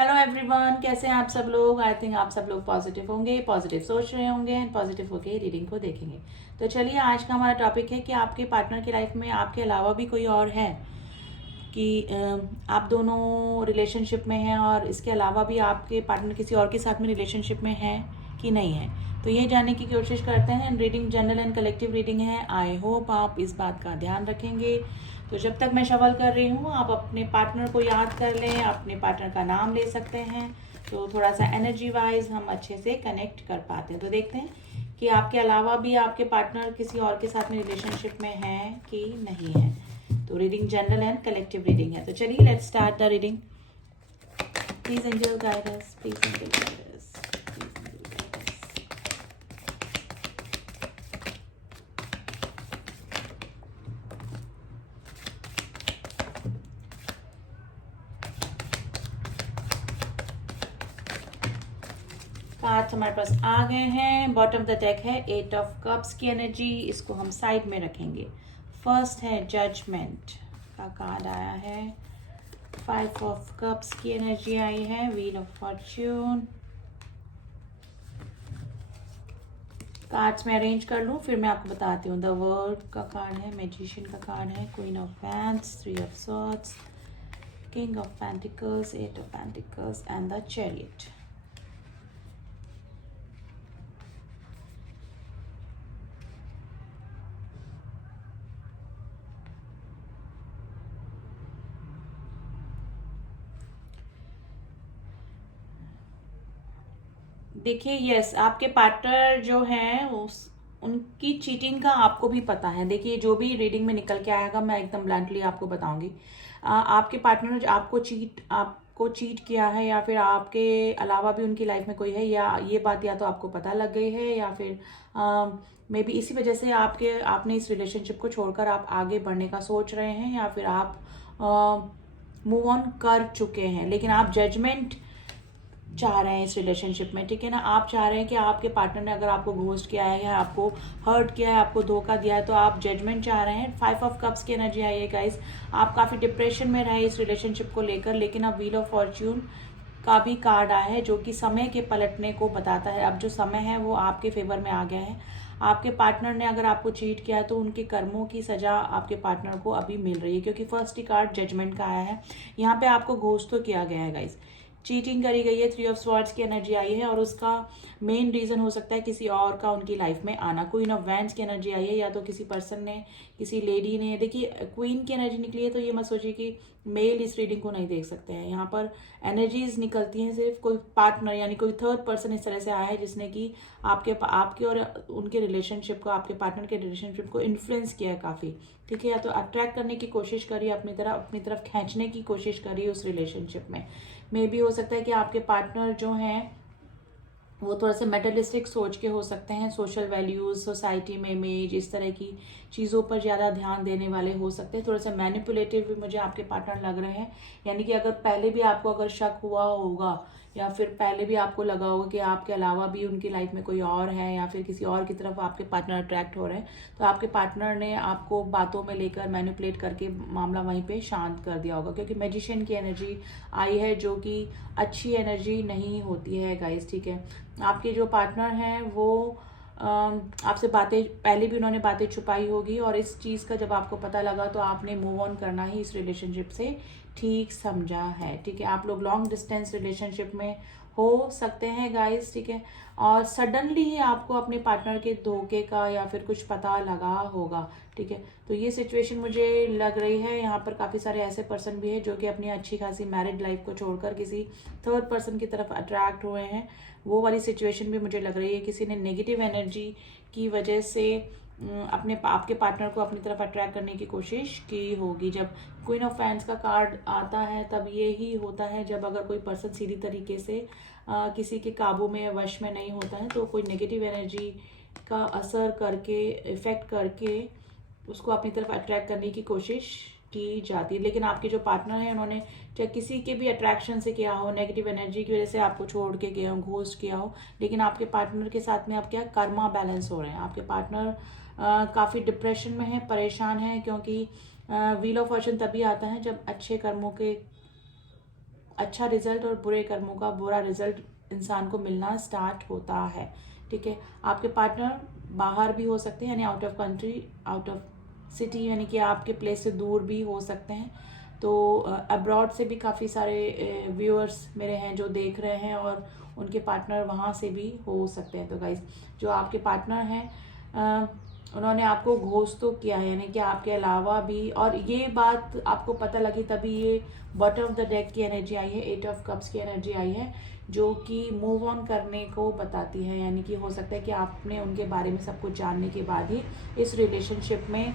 Hello everyone, कैसे हैं आप सब लोग। आई थिंक आप सब लोग पॉजिटिव होंगे, पॉजिटिव सोच रहे होंगे एंड पॉजिटिव होके रीडिंग को देखेंगे। तो चलिए, आज का हमारा टॉपिक है कि आपके पार्टनर की लाइफ में आपके अलावा भी कोई और है, कि आप दोनों रिलेशनशिप में हैं और इसके अलावा भी आपके पार्टनर किसी और के साथ में रिलेशनशिप में है कि नहीं है। तो ये जानने की कोशिश करते हैं। Reading general and collective reading है। आई होप आप इस बात का ध्यान रखेंगे। तो जब तक मैं शफल कर रही हूँ, आप अपने पार्टनर को याद कर लें, अपने पार्टनर का नाम ले सकते हैं, तो थोड़ा सा एनर्जी वाइज हम अच्छे से कनेक्ट कर पाते हैं। तो देखते हैं कि आपके अलावा भी आपके पार्टनर किसी और के साथ में रिलेशनशिप में है कि नहीं है। तो reading general and collective reading है। तो चलिए, let's start the reading. Please angel guide us, please angel guide us, please angel guide us. Cards हमारे पास आ गए हैं। बॉटम ऑफ द डेक है 8 ऑफ कप्स की एनर्जी, इसको हम साइड में रखेंगे। फर्स्ट है जजमेंट का कार्ड आया है। 5 ऑफ कप्स की एनर्जी आई है। Wheel of Fortune. कार्ड्स में अरेंज कर लूँ, फिर मैं आपको बताती हूँ। द वर्ल्ड का कार्ड है, मैजिशियन का कार्ड है, queen of wands, 3 of swords, king of pentacles, 8 of pentacles and the chariot. देखिए, यस, आपके पार्टनर जो हैं उनकी चीटिंग का आपको भी पता है। देखिए, जो भी रीडिंग में निकल के आएगा मैं एकदम ब्लंटली आपको बताऊंगी। आपके पार्टनर जो आपको चीट किया है, या फिर आपके अलावा भी उनकी लाइफ में कोई है, या ये बात या तो आपको पता लग गई है, या फिर मे बी इसी वजह से आपने इस रिलेशनशिप को छोड़कर आप आगे बढ़ने का सोच रहे हैं, या फिर आप मूव ऑन कर चुके हैं, लेकिन आप जजमेंट चाह रहे हैं इस रिलेशनशिप में। ठीक है ना, आप चाह रहे हैं कि आपके पार्टनर ने अगर आपको घोस्ट किया है या आपको हर्ट किया है, आपको धोखा दिया है, तो आप जजमेंट चाह रहे हैं। 5 ऑफ कप्स की एनर्जी आई है गाइस। आप काफी डिप्रेशन में रहे इस रिलेशनशिप को लेकर, लेकिन अब व्हील ऑफ फॉर्च्यून का भी कार्ड आया है, जो कि समय के पलटने को बताता है। अब जो समय है वो आपके फेवर में आ गया है। आपके पार्टनर ने अगर आपको चीट किया है, तो उनके कर्मों की सजा आपके पार्टनर को अभी मिल रही है, क्योंकि फर्स्ट ही कार्ड जजमेंट का आया है। यहाँ पे आपको घोस्ट तो किया गया है गाइस, चीटिंग करी गई है। 3 ऑफ स्वॉर्ड्स की एनर्जी आई है, और उसका मेन रीजन हो सकता है किसी और का उनकी लाइफ में आना। क्वीन ऑफ वैंड्स की एनर्जी आई है, या तो किसी पर्सन ने, किसी लेडी ने। देखिए, क्वीन की एनर्जी निकली है, तो ये मत सोचिए कि मेल इस रीडिंग को नहीं देख सकते हैं। यहाँ पर एनर्जीज निकलती हैं, सिर्फ कोई पार्टनर यानी कोई थर्ड पर्सन इस तरह से आया है जिसने कि आपके और उनके रिलेशनशिप को, आपके पार्टनर के रिलेशनशिप को इन्फ्लुएंस किया है काफी। ठीक है, या तो अट्रैक्ट करने की कोशिश करी, अपनी तरफ खींचने की कोशिश करी उस रिलेशनशिप में। मे भी हो सकता है कि आपके पार्टनर जो हैं वो थोड़ा सा मेटलिस्टिक सोच के हो सकते हैं। सोशल वैल्यूज, सोसाइटी में इमेज, इस तरह की चीज़ों पर ज़्यादा ध्यान देने वाले हो सकते हैं। थोड़ा सा मैनिपुलेटिव भी मुझे आपके पार्टनर लग रहे हैं। यानी कि अगर पहले भी आपको अगर शक हुआ होगा, या फिर पहले भी आपको लगा होगा कि आपके अलावा भी उनकी लाइफ में कोई और है, या फिर किसी और की तरफ आपके पार्टनर अट्रैक्ट हो रहे हैं, तो आपके पार्टनर ने आपको बातों में लेकर मैनिपुलेट करके मामला वहीं पे शांत कर दिया होगा। क्योंकि मैजिशियन की एनर्जी आई है, जो कि अच्छी एनर्जी नहीं होती है गाइस। ठीक है, आपके जो पार्टनर हैं वो आपसे बातें, पहले भी उन्होंने बातें छुपाई होगी, और इस चीज़ का जब आपको पता लगा तो आपने मूव ऑन करना ही इस रिलेशनशिप से ठीक समझा है। ठीक है, आप लोग लॉन्ग डिस्टेंस रिलेशनशिप में हो सकते हैं गाइस। ठीक है, और सडनली ही आपको अपने पार्टनर के धोखे का या फिर कुछ पता लगा होगा। ठीक है, तो ये सिचुएशन मुझे लग रही है। यहाँ पर काफ़ी सारे ऐसे पर्सन भी हैं जो कि अपनी अच्छी खासी मैरिड लाइफ को छोड़कर किसी थर्ड पर्सन की तरफ अट्रैक्ट हुए हैं। वो वाली सिचुएशन भी मुझे लग रही है। किसी ने नेगेटिव एनर्जी की वजह से आपके पार्टनर को अपनी तरफ अट्रैक्ट करने की कोशिश की होगी। जब क्वीन ऑफ फैंस का कार्ड आता है, तब ये ही होता है, जब अगर कोई पर्सन सीधी तरीके से किसी के काबू में या वश में नहीं होता है, तो कोई नेगेटिव एनर्जी का असर करके, इफेक्ट करके उसको अपनी तरफ अट्रैक्ट करने की कोशिश की जाती है। लेकिन आपके जो पार्टनर हैं, उन्होंने चाहे किसी के भी अट्रैक्शन से किया हो, नेगेटिव एनर्जी की वजह से आपको छोड़ के गए हो, घोस्ट किया हो, लेकिन आपके पार्टनर के साथ में अब क्या कर्मा बैलेंस हो रहे हैं। आपके पार्टनर काफ़ी डिप्रेशन में है, परेशान है, क्योंकि व्हील ऑफ फॉर्चून तभी आता है जब अच्छा रिजल्ट और बुरे कर्मों का बुरा रिजल्ट इंसान को मिलना स्टार्ट होता है। ठीक है, आपके पार्टनर बाहर भी हो सकते हैं, यानी out of country, out of city, यानी कि आपके प्लेस से दूर भी हो सकते हैं। तो अब्रॉड से भी काफ़ी सारे व्यूअर्स मेरे हैं जो देख रहे हैं, और उनके पार्टनर वहाँ से भी हो सकते हैं। तो गाइस, जो आपके पार्टनर हैं उन्होंने आपको घोस्ट तो किया है, यानी कि आपके अलावा भी, और ये बात आपको पता लगी तभी ये बॉटम ऑफ द डेक की एनर्जी आई है, 8 ऑफ कप्स की एनर्जी आई है, जो कि मूव ऑन करने को बताती है। यानी कि हो सकता है कि आपने उनके बारे में सब कुछ जानने के बाद ही इस रिलेशनशिप में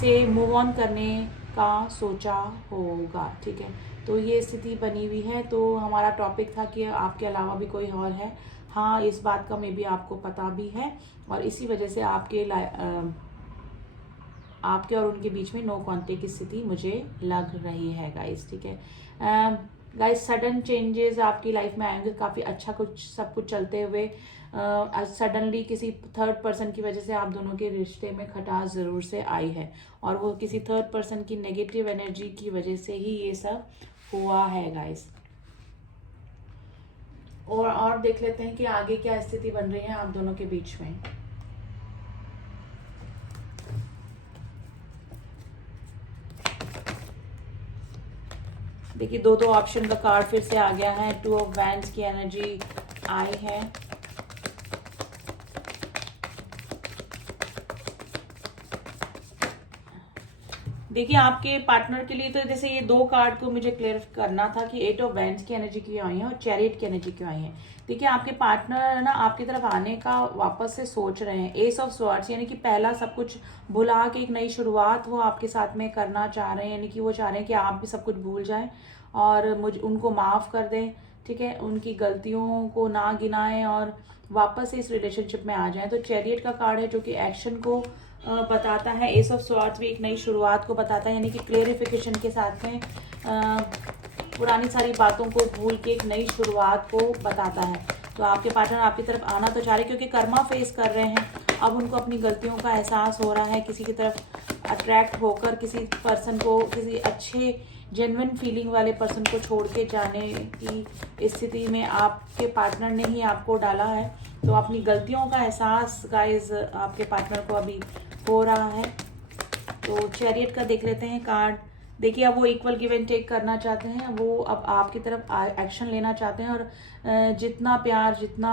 से मूव ऑन करने का सोचा होगा। ठीक है, तो ये स्थिति बनी हुई है। तो हमारा टॉपिक था कि आपके अलावा भी कोई और है। हाँ, इस बात का मे बी आपको पता भी है, और इसी वजह से आपके और उनके बीच में नो कांटेक्ट की स्थिति मुझे लग रही है गाइस। ठीक है गाइस, सडन चेंजेस आपकी लाइफ में आएंगे, काफ़ी अच्छा कुछ सब कुछ चलते हुए सडनली किसी थर्ड पर्सन की वजह से आप दोनों के रिश्ते में खटास ज़रूर से आई है, और वो किसी थर्ड पर्सन की नेगेटिव एनर्जी की वजह से ही ये सब हुआ है गाइस। और देख लेते हैं कि आगे क्या स्थिति बन रही है आप दोनों के बीच में। देखिए, दो ऑप्शन का कार्ड फिर से आ गया है। 2 ऑफ वैंड्स की एनर्जी आई है। देखिए, आपके पार्टनर के लिए तो जैसे ये 2 कार्ड को मुझे क्लियर करना था कि 8 ऑफ वैंड्स की एनर्जी क्यों आई है और चैरियट की एनर्जी क्यों आई है। देखिए, आपके पार्टनर ना आपकी तरफ आने का वापस से सोच रहे हैं। एस ऑफ स्वॉर्ड्स, यानी कि पहला सब कुछ भुला के एक नई शुरुआत वो आपके साथ में करना चाह रहे हैं, यानी कि वो चाह रहे हैं कि आप भी सब कुछ भूल जाएं और उनको माफ़ कर दें। ठीक है, उनकी गलतियों को ना गिनाएं और वापस से इस रिलेशनशिप में आ जाएं। तो चैरियट का कार्ड है जो कि एक्शन को बताता है। एस ऑफ स्वॉर्ड्स भी एक नई शुरुआत को बताता है, यानी कि क्लियरिफिकेशन के साथ में पुरानी सारी बातों को भूल के एक नई शुरुआत को बताता है। तो आपके पार्टनर आपकी तरफ आना तो चाह रहे, क्योंकि कर्मा फेस कर रहे हैं। अब उनको अपनी गलतियों का एहसास हो रहा है, किसी की तरफ अट्रैक्ट होकर किसी पर्सन को, किसी अच्छे जेन्युइन फीलिंग वाले पर्सन को छोड़ के जाने की स्थिति में आपके पार्टनर ने ही आपको डाला है। तो अपनी गलतियों का एहसास गाइस आपके पार्टनर को अभी हो रहा है। तो चैरियट का देख लेते हैं कार्ड। देखिए, अब वो इक्वल गिव एंड टेक करना चाहते हैं, वो अब आपकी तरफ एक्शन लेना चाहते हैं, और जितना प्यार, जितना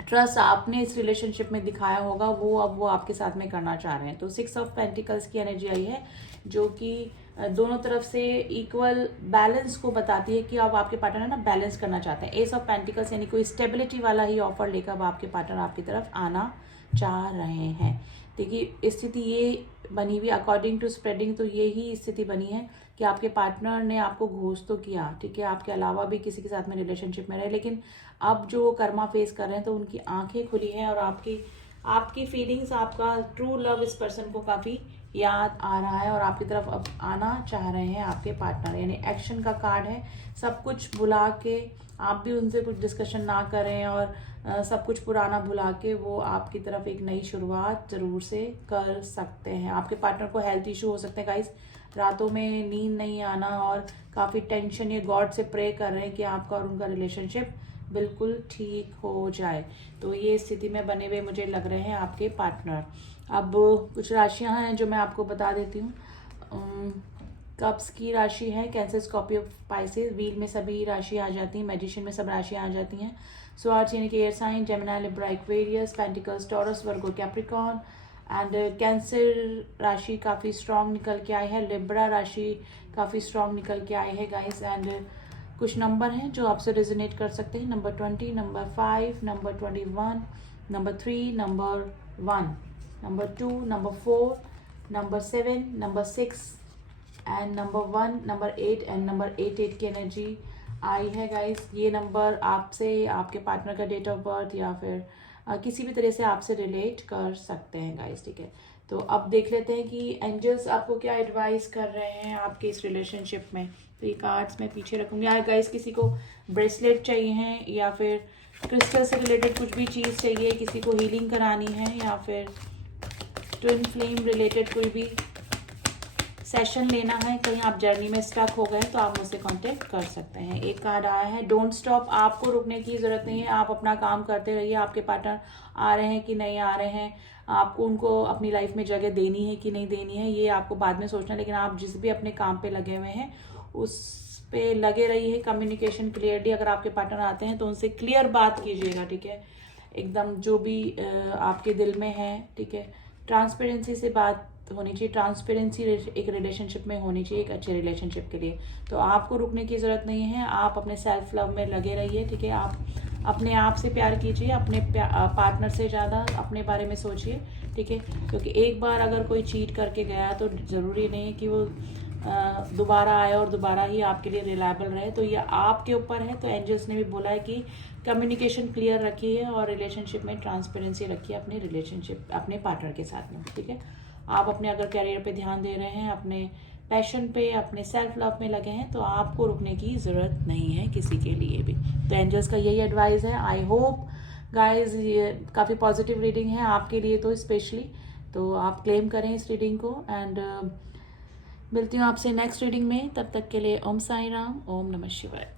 ट्रस्ट आपने इस रिलेशनशिप में दिखाया होगा वो अब वो आपके साथ में करना चाह रहे हैं। तो 6 ऑफ पेंटिकल्स की एनर्जी आई है, जो कि दोनों तरफ से इक्वल बैलेंस को बताती है कि अब आपके पार्टनर ना बैलेंस करना चाहते हैं। एस ऑफ पेंटिकल्स यानी कोई स्टेबिलिटी वाला ही ऑफर लेकर अब आपके पार्टनर आपकी तरफ आना चाह रहे हैं। देखिए, स्थिति ये बनी हुई अकॉर्डिंग टू स्प्रेडिंग, तो ये ही स्थिति बनी है कि आपके पार्टनर ने आपको घोस्ट तो किया, ठीक है, आपके अलावा भी किसी के साथ में रिलेशनशिप में रहे, लेकिन अब जो वो कर्मा फेस कर रहे हैं तो उनकी आंखें खुली हैं, और आपकी फीलिंग्स, आपका ट्रू लव इस पर्सन को काफ़ी याद आ रहा है, और आपकी तरफ अब आना चाह रहे हैं आपके पार्टनर। यानी एक्शन का कार्ड है, सब कुछ भुला के आप भी उनसे कुछ डिस्कशन ना करें, और सब कुछ पुराना भुला के वो आपकी तरफ एक नई शुरुआत ज़रूर से कर सकते हैं। आपके पार्टनर को हेल्थ इशू हो सकते हैं गाइस, रातों में नींद नहीं आना, और काफ़ी टेंशन, ये गॉड से प्रे कर रहे हैं कि आपका और उनका रिलेशनशिप बिल्कुल ठीक हो जाए। तो ये स्थिति में बने हुए मुझे लग रहे हैं आपके पार्टनर। अब कुछ राशियां हैं जो मैं आपको बता देती हूँ। कप्स की राशि है कैंसर, स्कॉर्पियो, पाइसेस। व्हील में सभी राशि आ जाती हैं, मैजिशियन में सब राशियां आ जाती हैं। स्वार्ट्स यानी कि air sign, Gemini, Libra, Aquarius, pentacles, Taurus, Virgo, Capricorn. And Cancer राशि काफ़ी स्ट्रांग निकल के आई है, लिब्रा राशि काफ़ी स्ट्रांग निकल के आई है गाइस। एंड कुछ नंबर हैं जो आपसे रेजोनेट कर सकते हैं, number 20, number 5, number 21, number 3, number 1, number 2, number 4, number 7, number 6 and number 1, number 8 and number 88 की एनर्जी आई है गाइस। ये नंबर आपसे, आपके पार्टनर का डेट ऑफ बर्थ या फिर किसी भी तरह से आपसे रिलेट कर सकते हैं गाइस, ठीक है। तो अब देख लेते हैं कि एंजल्स आपको क्या एडवाइस कर रहे हैं आपके इस रिलेशनशिप में। तो ये कार्ड्स मैं पीछे रखूँगी। या गाइस किसी को ब्रेसलेट चाहिए हैं, या फिर क्रिस्टल से रिलेटेड कुछ भी चीज़ चाहिए, किसी को हीलिंग करानी है, या फिर ट्विन फ्लेम रिलेटेड कोई भी सेशन लेना है, कहीं आप जर्नी में स्टक हो गए तो आप मुझसे कांटेक्ट कर सकते हैं। एक कार्ड आया है डोंट स्टॉप, आपको रुकने की ज़रूरत नहीं है, आप अपना काम करते रहिए। आपके पार्टनर आ रहे हैं कि नहीं आ रहे हैं, आपको उनको अपनी लाइफ में जगह देनी है कि नहीं देनी है, ये आपको बाद में सोचना है। लेकिन आप जिस भी अपने काम पे लगे हुए हैं उस पे लगे रहिए। कम्युनिकेशन क्लियरली, अगर आपके पार्टनर आते हैं तो उनसे क्लियर बात कीजिएगा, ठीक है, एकदम जो भी आपके दिल में है, ठीक है। ट्रांसपेरेंसी से बात होनी चाहिए, ट्रांसपेरेंसी एक रिलेशनशिप में होनी चाहिए, एक अच्छे रिलेशनशिप के लिए। तो आपको रुकने की ज़रूरत नहीं है, आप अपने सेल्फ लव में लगे रहिए, ठीक है। आप अपने आप से प्यार कीजिए, अपने पार्टनर से ज़्यादा अपने बारे में सोचिए, ठीक है। क्योंकि एक बार अगर कोई चीट करके गया तो ज़रूरी नहीं है कि वो दोबारा आए और दोबारा ही आपके लिए रिलायबल रहे। तो ये आपके ऊपर है। तो एंजल्स ने भी बोला है कि कम्युनिकेशन क्लियर रखिए और रिलेशनशिप में ट्रांसपेरेंसी रखिए अपने रिलेशनशिप, अपने पार्टनर के साथ में, ठीक है। आप अपने अगर करियर पे ध्यान दे रहे हैं, अपने पैशन पे, अपने सेल्फ लव में लगे हैं, तो आपको रुकने की ज़रूरत नहीं है किसी के लिए भी। तो एंजल्स का यही एडवाइस है। आई होप गाइज ये काफ़ी पॉजिटिव रीडिंग है आपके लिए तो स्पेशली। तो आप क्लेम करें इस रीडिंग को। एंड मिलती हूँ आपसे नेक्स्ट रीडिंग में, तब तक के लिए ओम साई राम, ओम नमः शिवाय।